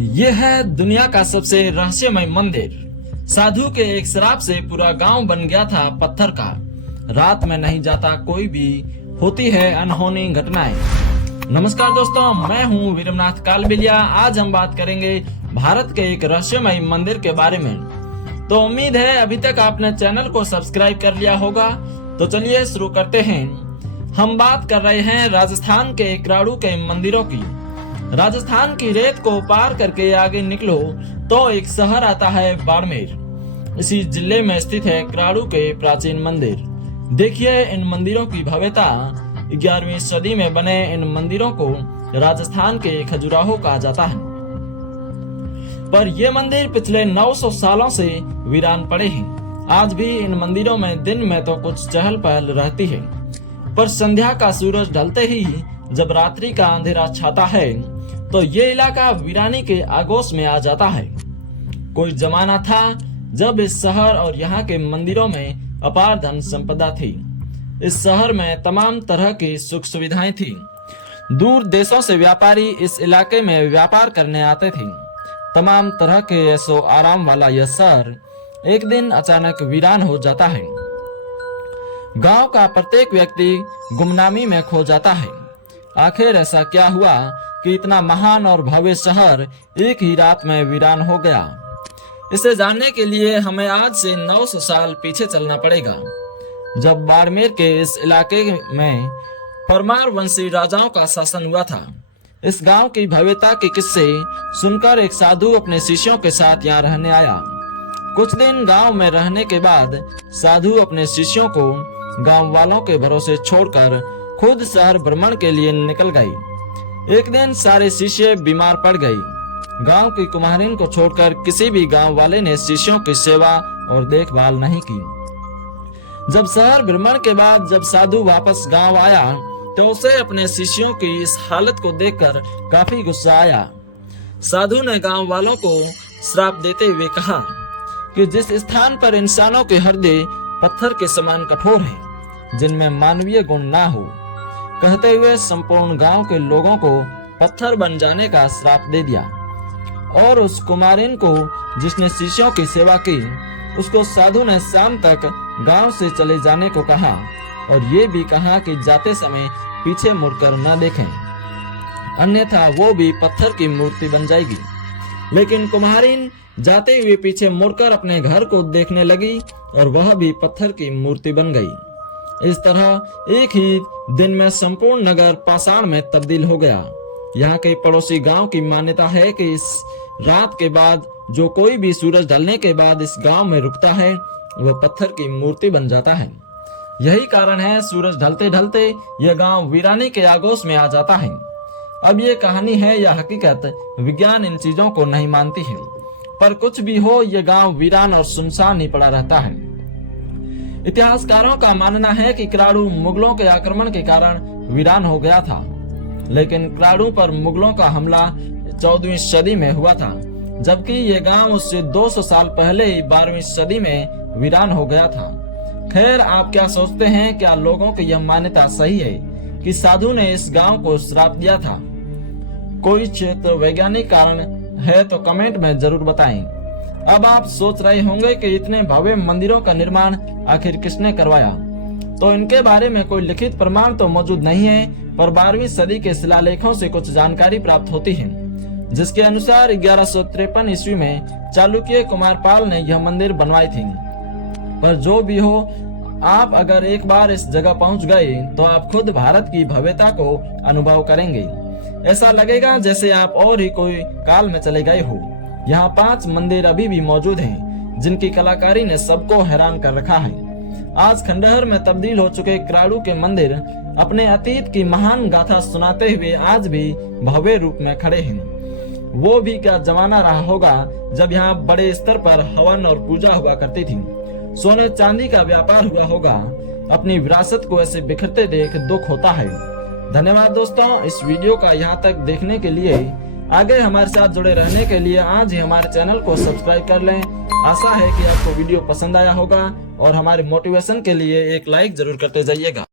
यह है दुनिया का सबसे रहस्यमय मंदिर। साधु के एक श्राप से पूरा गांव बन गया था पत्थर का। रात में नहीं जाता कोई भी, होती है अनहोनी घटनाएं। नमस्कार दोस्तों, मैं हूं वीरमनाथ कालबिलिया। आज हम बात करेंगे भारत के एक रहस्यमय मंदिर के बारे में। तो उम्मीद है अभी तक आपने चैनल को सब्सक्राइब कर लिया होगा। तो चलिए शुरू करते हैं। हम बात कर रहे हैं राजस्थान के क्राड़ू के मंदिरों की। राजस्थान की रेत को पार करके आगे निकलो तो एक शहर आता है बाड़मेर। इसी जिले में स्थित है क्राड़ू के प्राचीन मंदिर। देखिए इन मंदिरों की भव्यता। 11वीं सदी में बने इन मंदिरों को राजस्थान के खजुराहो कहा जाता है। पर ये मंदिर पिछले 900 सालों से वीरान पड़े हैं। आज भी इन मंदिरों में दिन में तो कुछ चहल पहल रहती है, पर संध्या का सूरज ढलते ही जब रात्रि का अंधेरा छाता है तो ये इलाका वीरानी के आगोश में आ जाता है। कोई जमाना था जब इस शहर और यहाँ के मंदिरों में अपार धन संपदा थी। इस शहर में तमाम तरह की सुख सुविधाएं थी। दूर देशों से व्यापारी इस इलाके में व्यापार करने आते थे। तमाम तरह के ऐसो आराम वाला यह शहर एक दिन अचानक वीरान हो जाता है। गांव का प्रत्येक व्यक्ति गुमनामी में खो जाता है। आखिर ऐसा क्या हुआ कि इतना महान और भव्य शहर एक ही रात में वीरान हो गया? इसे जानने के लिए हमें आज से 900 साल पीछे चलना पड़ेगा, जब बाड़मेर के इस इलाके में परमार वंशी राजाओं का शासन हुआ था। इस गांव की भव्यता के किस्से सुनकर एक साधु अपने शिष्यों के साथ यहाँ रहने आया। कुछ दिन गांव में रहने के बाद साधु अपने शिष्यों को गांव वालों के भरोसे छोड़कर खुद शहर भ्रमण के लिए निकल गई। एक दिन सारे शिष्य बीमार पड़ गई। गांव की कुम्हारिन को छोड़कर किसी भी गांव वाले ने शिष्यों की सेवा और देखभाल नहीं की। जब शहर भ्रमण के बाद जब साधु वापस गांव आया तो उसे अपने शिष्यों की इस हालत को देखकर काफी गुस्सा आया। साधु ने गांव वालों को श्राप देते हुए कहा कि जिस स्थान पर इंसानों के हृदय पत्थर के समान कठोर हैं, जिनमें मानवीय गुण ना हो, कहते हुए संपूर्ण गांव के लोगों को पत्थर बन जाने का श्राप दे दिया। और उस कुमारिन को जिसने शिष्यों की सेवा की, उसको साधु ने शाम तक गांव से चले जाने को कहा और ये भी कहा कि जाते समय पीछे मुड़कर न देखें, अन्यथा वो भी पत्थर की मूर्ति बन जाएगी। लेकिन कुम्हारिन जाते हुए पीछे मुड़कर अपने घर को देखने लगी और वह भी पत्थर की मूर्ति बन गई। इस तरह एक ही दिन में संपूर्ण नगर पाषाण में तब्दील हो गया। यहाँ के पड़ोसी गांव की मान्यता है कि इस रात के बाद जो कोई भी सूरज ढलने के बाद इस गांव में रुकता है वह पत्थर की मूर्ति बन जाता है। यही कारण है सूरज ढलते ढलते यह गांव वीरानी के आगोश में आ जाता है। अब ये कहानी है या हकीकत, विज्ञान इन चीजों को नहीं मानती है, पर कुछ भी हो यह गांव वीरान और सुनसान ही पड़ा रहता है। इतिहासकारों का मानना है कि क्राड़ू मुगलों के आक्रमण के कारण वीरान हो गया था, लेकिन क्राड़ू पर मुगलों का हमला 14वीं सदी में हुआ था, जबकि यह गांव उससे 200 साल पहले ही 12वीं सदी में वीरान हो गया था। खैर, आप क्या सोचते हैं? क्या लोगों की यह मान्यता सही है कि साधु ने इस गांव को श्राप दिया था? कोई क्षेत्र वैज्ञानिक कारण है तो कमेंट में जरूर बताएं। अब आप सोच रहे होंगे कि इतने भव्य मंदिरों का निर्माण आखिर किसने करवाया? तो इनके बारे में कोई लिखित प्रमाण तो मौजूद नहीं है, पर 12वीं सदी के शिलालेखों से कुछ जानकारी प्राप्त होती है, जिसके अनुसार 1153 ईस्वी में चालुक्य कुमारपाल ने यह मंदिर बनवाई थी। पर जो भी हो, आप अगर एक बार इस जगह पहुंच गए तो आप खुद भारत की भव्यता को अनुभव करेंगे। ऐसा लगेगा जैसे आप और ही कोई काल में चले गए हो। यहाँ 5 मंदिर अभी भी मौजूद हैं, जिनकी कलाकारी ने सबको हैरान कर रखा है। आज खंडहर में तब्दील हो चुके क्राड़ू के मंदिर अपने अतीत की महान गाथा सुनाते हुए आज भी भव्य रूप में खड़े हैं। वो भी क्या जमाना रहा होगा जब यहाँ बड़े स्तर पर हवन और पूजा हुआ करती थी। सोने चांदी का व्यापार हुआ होगा। अपनी विरासत को ऐसे बिखरते देख दुख होता है। धन्यवाद दोस्तों, इस वीडियो का यहाँ तक देखने के लिए। आगे हमारे साथ जुड़े रहने के लिए आज ही हमारे चैनल को सब्सक्राइब कर लें। आशा है कि आपको वीडियो पसंद आया होगा और हमारे मोटिवेशन के लिए एक लाइक जरूर करते जाइएगा।